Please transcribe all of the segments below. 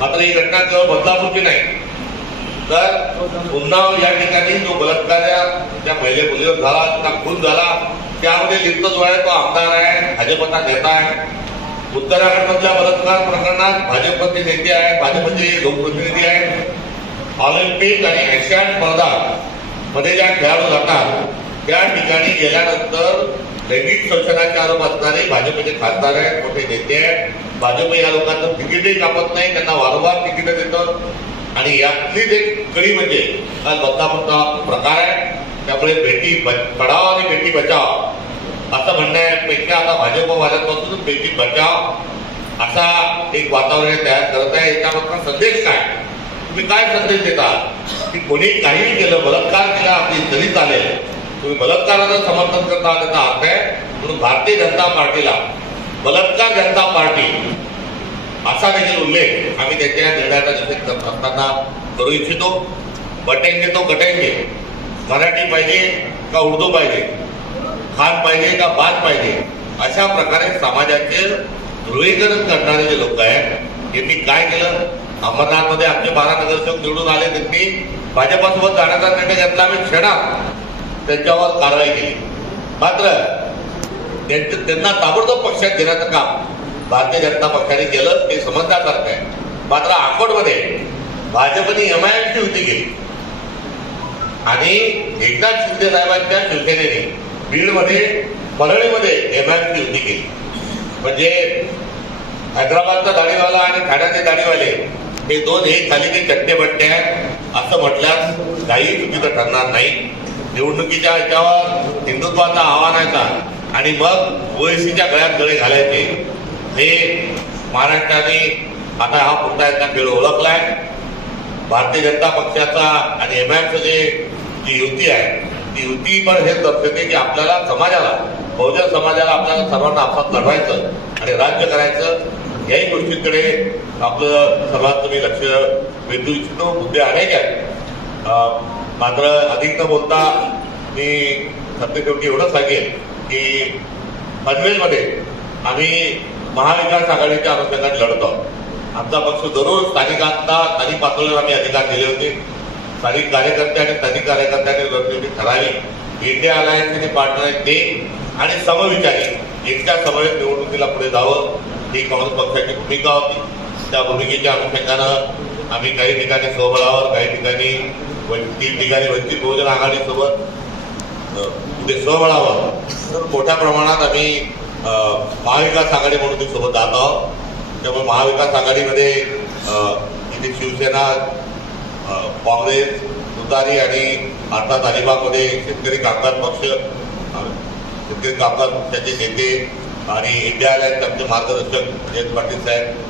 मात्र ही घटना केवळ बदलापूरची नाही. तर उन्नाव या ठिकाणी जो बलात्कार ज्या त्या महिले मुलीवर झाला त्या खून झाला त्यामध्ये लिप्त जो आहे तो आमदार आहे भाजपचा नेता आहे. उत्तराखंडमधल्या बलात्कार प्रकरणात भाजपचे नेते आहेत भाजपचे लोकप्रतिनिधी आहेत. ऑलिम्पिक आणि एशियन स्पर्धा मध्ये ज्या खेळाडू जातात त्या ठिकाणी गेल्यानंतर लैंगिक शोषणाच्या आरोप असणारे भाजपचे खासदार आहेत मोठे नेते आहेत. भाजप या लोकांचं तिकीटही कापत नाही त्यांना वारंवार तिकीट देतात. आणि यातलीच एक कळी म्हणजे आज बदलापूरचा प्रकार आहे. त्यामुळे बेटी पडाव आणि बेटी बचाव. असं म्हणणं आहे. पेक्षा आता भाजप वाजतपासून बेटी बचाव. असा एक वातावरण तयार करत आहे. याच्यामधला संदेश काय? तुम्ही काय संदेश देता? की कोणी काहीही केलं बलात्कार केला आपली तरी चालेल तुम्ही बलात्काराचं समर्थन करता त्याचा अर्थ आहे म्हणून भारतीय जनता पार्टीला बलात्कार जनता पार्टी असा देखील उल्लेख आम्ही त्याच्या निर्णयाचा निषेध करत असताना करू इच्छितो. बटेंगे तो कटेंगे मराठी पाहिजे का उर्दू पाहिजे? खान पाहिजे का बात पाहिजे? अशा प्रकारे समाजाचे ध्रुवीकरण करणारे जे लोक आहेत यांनी काय केलं? अमरनाथमध्ये आमचे बारा नगरसेवक निवडून आले त्यांनी भाजपासोबत जाण्याचा निर्णय घेतला. आम्ही क्षणात त्यांच्यावर कारवाई केली. मात्र त्यांना ताबडतोब पक्षात घेण्याचं काम भारतीय जनता पक्षाने केलं ते समजण्यासारखं आहे. मात्र अकोटमध्ये भाजपने एमआयएमची युती केली. आणि एकनाथ शिंदे साहेबांच्या शिवसेनेने बीडमध्ये परळीमध्ये एमआयएमची युती केली. म्हणजे हैदराबादचा दाढीवाला आणि ठाण्याचे दाढीवाले हे दोन एक खाली ते चट्टे बट्टे आहेत असं म्हटल्यास काही चुकीचं ठरणार नाही. निवडणुकीच्या ह्याच्यावर हिंदुत्वाचा आव्हानाचा आणि मग ओएसीच्या गळ्यात गळे घालायचे. हे महाराष्ट्राने आता हा पुढचा एकदा खेळ ओळखलाय. भारतीय जनता पक्षाचा आणि एमआयएमचं जे जी युती आहे ती युती पण हे दर्शवते की आपल्याला समाजाला बहुजन समाजाला आपल्याला सर्वांना आपसात लढवायचं आणि राज्य करायचं याही गोष्टींकडे आपलं सर्वात मी लक्ष वेधू इच्छितो. मुद्दे अनेक आहेत. मात्र अधिक न बोलता मी सत्यशेवटी एवढं सांगेन की पनवेलमध्ये आम्ही महाविकास आघाडीच्या अनुषंगाने लढतो. आमचा पक्ष जरूर स्थानिकांना स्थानिक पातळीवर आम्ही अधिकार दिले होते. स्थानिक कार्यकर्ते आणि स्थानिक कार्यकर्त्यांनी लढलेली ठरावी इंडिया अलायन्सचे पार्टनर ते आणि समविचारी इतक्या समवेत निवडणुकीला पुढे जावं ही काँग्रेस पक्षाची भूमिका होती. त्या भूमिकेच्या अनुषंगानं आम्ही काही ठिकाणी स्वबळावर काही ठिकाणी तीन ठिकाणी वंचित बहुजन आघाडीसोबत कुठे स्वबळावर तर मोठ्या प्रमाणात आम्ही महाविकास आघाडी म्हणून सोबत जात आहोत. त्यामुळे महाविकास आघाडीमध्ये इथे शिवसेना काँग्रेस तुतारी आणि अर्थात अलिबागमध्ये शेतकरी कामगार पक्ष शेतकरी कामगार पक्षाचे नेते आणि इंडिया आमचे मार्गदर्शक जयंत पाटील साहेब.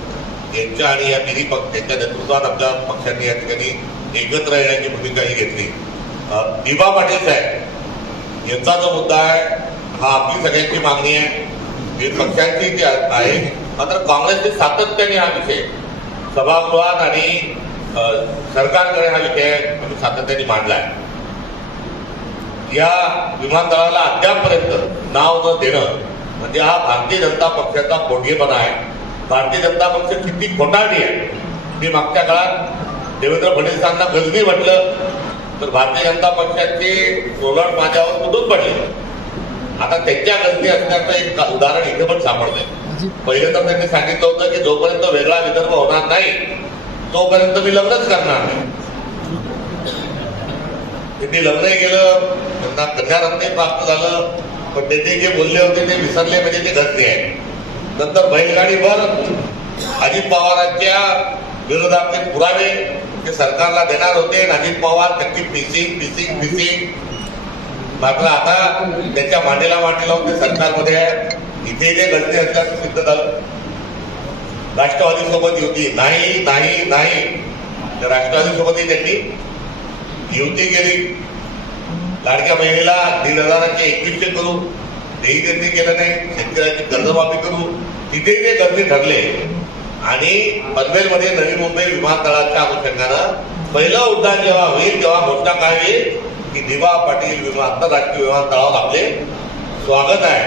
यांच्या आणि या तिन्ही पक्ष यांच्या नेतृत्वात आमच्या पक्षांनी या ठिकाणी एकत्र येण्याची भूमिकाही घेतली. अ, दिबा पाटील साहेब यांचा जो मुद्दा आहे हा आपली सगळ्यांची मागणी आहे. हे पक्षांची ती आहे मात्र काँग्रेसने सातत्याने हा विषय सभागृहात आणि सरकारकडे हा विषय आम्ही सातत्याने मांडला आहे या विमानतळाला अद्यापपर्यंत नाव न देणं म्हणजे हा भारतीय जनता पक्षाचा पोटगेपणा आहे. भारतीय जनता पक्ष किती खोटारणी आहे मी मागच्या काळात देवेंद्र फडणवीसांना गजनी म्हटलं तर भारतीय जनता पक्षाचे रोलट माझ्यावर कुठून पडले. आता त्यांच्या गजनी असण्याचं एक उदाहरण इथे पण सापडतंय पहिले तर त्यांनी सांगितलं होतं की जोपर्यंत वेगळा विदर्भ होणार नाही तोपर्यंत मी लग्नच करणार नाही. त्यांनी लग्नही केलं त्यांना कन्यारत्नही प्राप्त झालं पण त्यांनी जे बोलले होते ते विसरले म्हणजे ते घडते आहे नंतर बैलगाडीवर अजित पवारांच्या विरोधातले पुरावे ते सरकारला देणार होते आणि अजित पवार त्यांची पिसिंग पिसिंग पिसिंग मात्र आता त्याच्या मांडीला मांडी लावून ते सरकारमध्ये आहे. इथे जे गलती असल्याचं सिद्ध झालं. राष्ट्रवादी सोबत युती. नाही नाही नाही. त्या राष्ट्रवादी सोबतही त्यांनी युती केली. लाडक्या बहिणीला दीड हजाराचे एकवीसशे करू. तेही त्यांनी केलं नाही. शेतकऱ्यांची कर्जमाफी करू. तिथेही ते गर्दी ठरले आणि पनवेलमध्ये नवी मुंबई विमानतळाच्या अनुषंगानं पहिलं उड्डाण जेव्हा होईल तेव्हा घोषणा काय होईल की दिवा पाटील विमान आंतरराष्ट्रीय विमानतळावर आपले स्वागत आहे.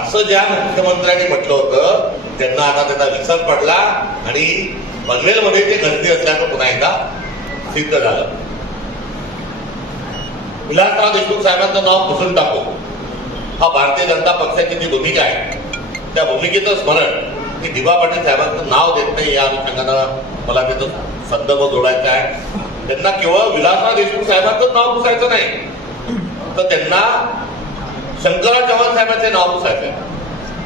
असं ज्या मुख्यमंत्र्यांनी म्हटलं होतं त्यांना आता त्याचा विसर पडला आणि पनवेलमध्ये ते गर्दी असल्याचं पुन्हा एकदा सिद्ध झालं. विलासराव देशमुख साहेबांचं नाव पुसून टाकू. हा भारतीय जनता पक्षाची जी भूमिका आहे त्या भूमिकेचं स्मरण की दिबा पाटील साहेबांचं नाव देत नाही या अनुषंगानं मला त्याचा संदर्भ जोडायचा आहे. त्यांना केवळ विलासराव देशमुख साहेबांचंच नाव पुसायचं नाही तर त्यांना शंकरराव चव्हाण साहेबांचे नाव पुसायचं आहे.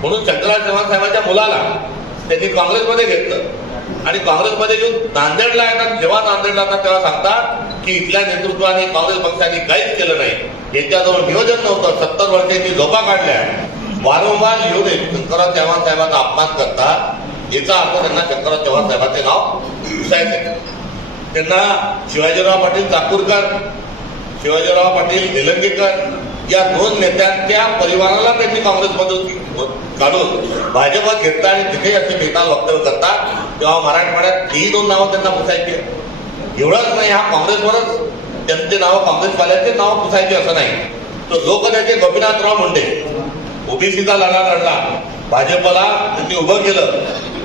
म्हणून शंकरराव चव्हाण साहेबांच्या मुलाला त्यांनी काँग्रेसमध्ये घेतलं. आणि काँग्रेसमध्ये येऊन नांदेडला येतात जेव्हा नांदेडला येतात तेव्हा सांगतात की इथल्या नेतृत्वाने काँग्रेस पक्षाने काहीच केलं नाही. यांच्याजवळ नियोजन नव्हतं. सत्तर वर्षांची झोपा काढल्या. वारंवार येऊन शंकरराव चव्हाण साहेबांचा अपमान करतात याचा अर्थ त्यांना शंकरराव चव्हाण साहेबांचे नाव पुसायचे त्यांना शिवाजीराव पाटील चाकूरकर शिवाजीराव पाटील निलंगेकर या दोन नेत्यांच्या परिवाराला त्यांनी काँग्रेसमधून काढून भाजपात घेतला आणि तिथे असे बेताल वक्तव्य करतात तेव्हा मराठवाड्यात ही दोन नावं त्यांना पुसायची एवढंच नाही हा काँग्रेसवरच त्यांचे नाव काँग्रेसवाल्याचे नाव पुसायचे असं नाही. तो लोकनेते गोपीनाथराव मुंडे ओबीसीचा लढा लढला. भाजपला त्यांनी उभं केलं.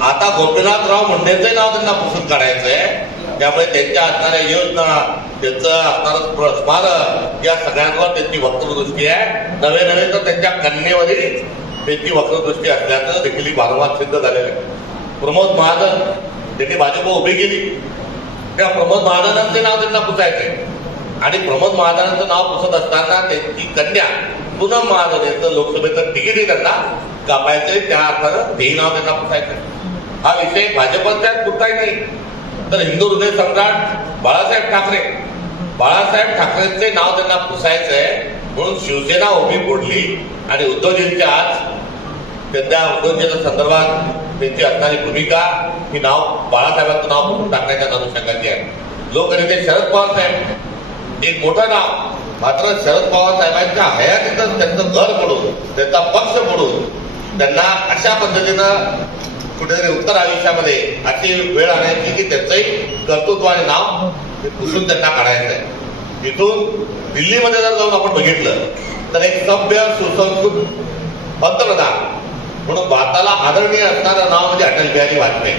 आता गोपीनाथराव मुंडेचे नाव त्यांना पुसून काढायचं आहे त्यामुळे त्यांच्या असणाऱ्या योजना त्यांचं असणारं स्मारक या सगळ्यांवर त्यांची वक्तदृष्टी आहे. नवे नवे तर त्यांच्या कन्येवरील त्यांची वक्तदृष्टी असल्याचं देखील वारंवार सिद्ध झालेलं आहे. प्रमोद महाजन त्यांनी भाजप उभी केली. त्या प्रमोद महाजनांचे नाव त्यांना पुसायचे आणि प्रमोद महाजनांचं नाव पुसत असताना त्यांची कन्या पुन्हा महाजन यांचं लोकसभेचं तिकीटही त्यांना कापायचंय त्या अर्थानं तेही नाव त्यांना पुसायचं हा विषय भाजपचा पुरताही नाही. तर हिंदू हृदय सम्राट बाळासाहेब ठाकरे. बाळासाहेब ठाकरेंचे नाव त्यांना पुसायचंय म्हणून शिवसेना उभी पडली आणि उद्धवजींच्या आज त्यांच्या उद्धवजीच्या संदर्भात त्यांची असणारी भूमिका ही नाव बाळासाहेबांचं नाव पुसून टाकण्याच्या अनुषंगाची आहे. लोकनेते शरद पवार साहेब एक मोठं नाव. मात्र शरद पवार साहेबांच्या हयातीतच त्यांचं घर पडून त्यांचा पक्ष पडून त्यांना अशा पद्धतीनं कुठेतरी उत्तर आयुष्यामध्ये अशी वेळ आणायची की त्यांचंही कर्तृत्व आणि नाव पुसून त्यांना काढायचं आहे. इथून दिल्लीमध्ये जर जाऊन आपण बघितलं तर एक सभ्य सुसंस्कृत पंतप्रधान म्हणून भारताला आदरणीय असणारं नाव म्हणजे अटल बिहारी वाजपेयी.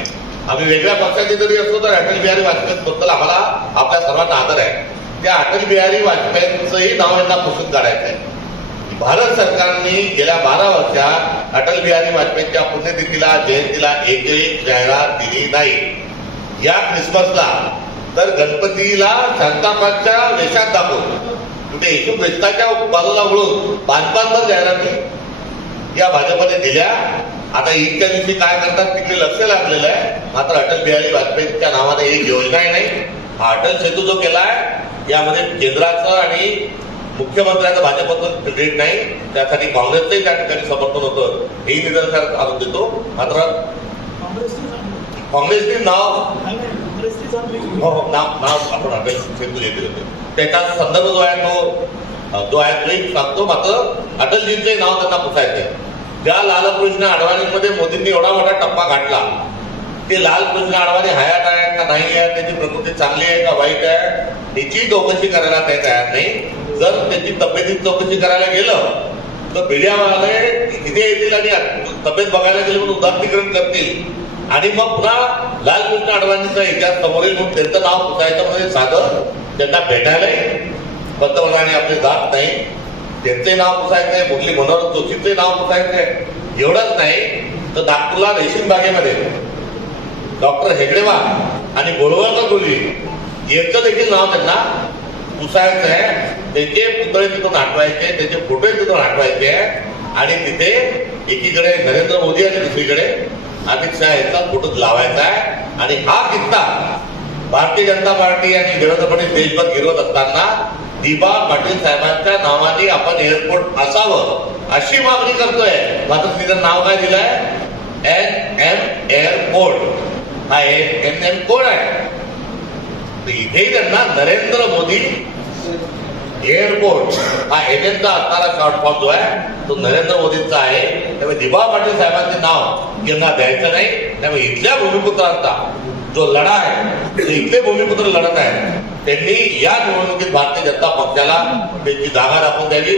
आम्ही वेगळ्या पक्षाचे जरी असलो तर अटल बिहारी वाजपेयीबद्दल आम्हाला आपल्या सर्वांना आदर आहे. त्या अटल बिहारी वाजपेयींचंही नाव यांना पुसून काढायचं आहे. भारत सरकारने गेल्या बारा वर्षात अटल बिहारी वाजपेयींच्या पुण्यतिथीला जयंतीला एकही जाहिरात दिली नाही. या क्रिसमसला तर गणपतीला शांतापाच्या वेशात दाखवून कुठे येशू ख्रिस्ताच्या बाजूला वळून पाच पाच जाहिराती या भाजपने दिल्या. आता ईदच्या दिवशी काय करतात तिकडे लक्ष लागलेलं आहे. मात्र अटल बिहारी वाजपेयींच्या नावाने एक योजनाही नाही. हा अटल सेतू जो केलाय यामध्ये केंद्राचं आणि मुख्यमंत्र्यांचं भाजपचं क्रेडिट नाही त्यासाठी काँग्रेसचंही त्या ठिकाणी समर्थन होतं हेही निदर्शनात आणून देतो. मात्र काँग्रेसने नाव हो हो नाव नाव आपण अटल होते. त्याचा संदर्भ जो आहे तो जो आहे तोही सांगतो. मात्र अटलजींचंही नाव त्यांना पुसायचंय. ज्या लालकृष्ण अडवाणींमध्ये मोदींनी एवढा मोठा टप्पा गाठला ते लाल कृष्ण अडवाणी हयात आहे का नाही आहे? त्याची प्रकृती चांगली आहे का वाईट आहे? त्याची चौकशी करायला ते तयार नाही. जर त्याची तब्येतीत चौकशी करायला गेलं तर मीडियावाले इथे येतील आणि तब्येत बघायला गेले म्हणून उदात्तीकरण करतील. आणि मग पुन्हा लालकृष्ण अडवाणीचा इतिहास समोर येईल म्हणून त्यांचं नाव पुसायचं म्हणजे साधं त्यांना भेटायलाही पंतप्रधानांनी आपले जात नाही. त्यांचे नाव पुसायचंय मुरली मनोहर जोशीचे नाव पुसायचंय एवढंच नाही तर नागपूरला रेशीम बागेमध्ये डॉक्टर हेगडेवार आणि गोळवळकर गुरुजी यांचं देखील नाव त्यांना पुसायचं आहे. त्याचे पुतळे तिथून हटवायचे त्याचे फोटो तिथून हटवायचे आणि तिथे एकीकडे नरेंद्र मोदी आणि दुसरीकडे अमित शहा यांचा फोटो लावायचा आहे. आणि हा किस्सा भारतीय जनता पार्टी आणि देवेंद्र देशभर गिरवत असताना दिबा पाटील साहेबांच्या नावाने आपण एअरपोर्ट असावं अशी मागणी करतोय. मात्र तिचं नाव काय दिलंय? एन एम एअरपोर्ट हा एम एम कोण आहे? तर इथे त्यांना नरेंद्र मोदी एअरपोर्ट हा एजंटचा असणारा शॉर्ट फॉर्म जो आहे तो नरेंद्र मोदींचा आहे. त्यामुळे दिबा पाटील साहेबांचे नाव यांना द्यायचं नाही. त्यामुळे इथल्या भूमिपुत्रांचा जो लढा आहे तो इथले भूमिपुत्र लढत आहे त्यांनी या निवडणुकीत भारतीय जनता पक्षाला त्यांची जागा दाखवून द्यावी.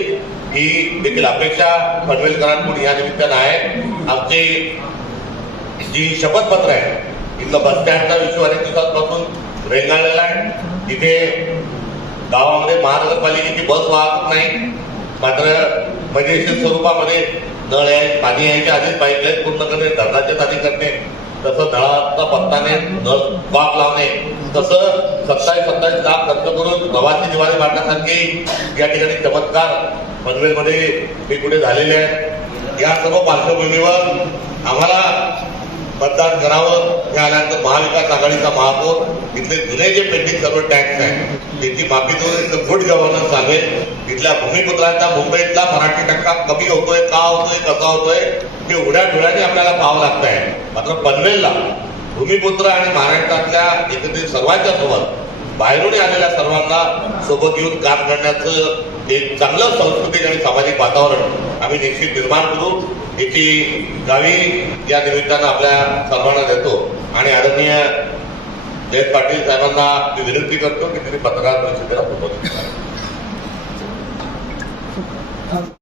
ही देखील अपेक्षा पनवेलकरांकडून या निमित्तानं आहे. आमचे जी शपथपत्र आहे इथलं बस स्टँडचा विषय अनेक दिवसांपासून रेंगाळलेला आहे. इथे गावामध्ये महानगरपालिकेची बस वाहतूक नाही. मात्र मजेशीर स्वरूपामध्ये नळ आहे पाणी यायच्या आधीच पाईपलाईन पूर्ण करणे धरणाच्या आधी करणे तसं नळाचा पत्ताने नळ बाप लावणे तसं सत्तावीस सत्तावीस लाख खर्च करून प्रवासी दिवाळी मारण्यासारखे या ठिकाणी चमत्कार पनवेलमध्ये हे कुठे झालेले आहेत. या सर्व पार्श्वभूमीवर आम्हाला मतदान करावं हे आल्यानंतर महाविकास आघाडीचा महापौर इथले जुने जे पेंडिंग सर्व टॅक्स आहेत त्याची माफी देऊन इथलं गुड गव्हर्नन्स सांगेल इथल्या भूमिपुत्रांचा मुंबईतला मराठी टक्का कमी होतोय का होतोय कसा होतोय हे उड्या डोळ्याने आपल्याला पाहावं लागत आहे मात्र पनवेलला भूमिपुत्र आणि महाराष्ट्रातल्या एकत्रित सर्वांच्या सोबत बाहेरून आलेल्या सर्वांना सोबत येऊन काम करण्याचं एक चांगलं सांस्कृतिक आणि सामाजिक वातावरण आम्ही निश्चित निर्माण करू. याची गावी या निमित्तानं आपल्या सर्वांना देतो. आणि आदरणीय जयंत पाटील साहेबांना मी विनंती करतो की त्यांनी पत्रकार परिषदेला संबोधित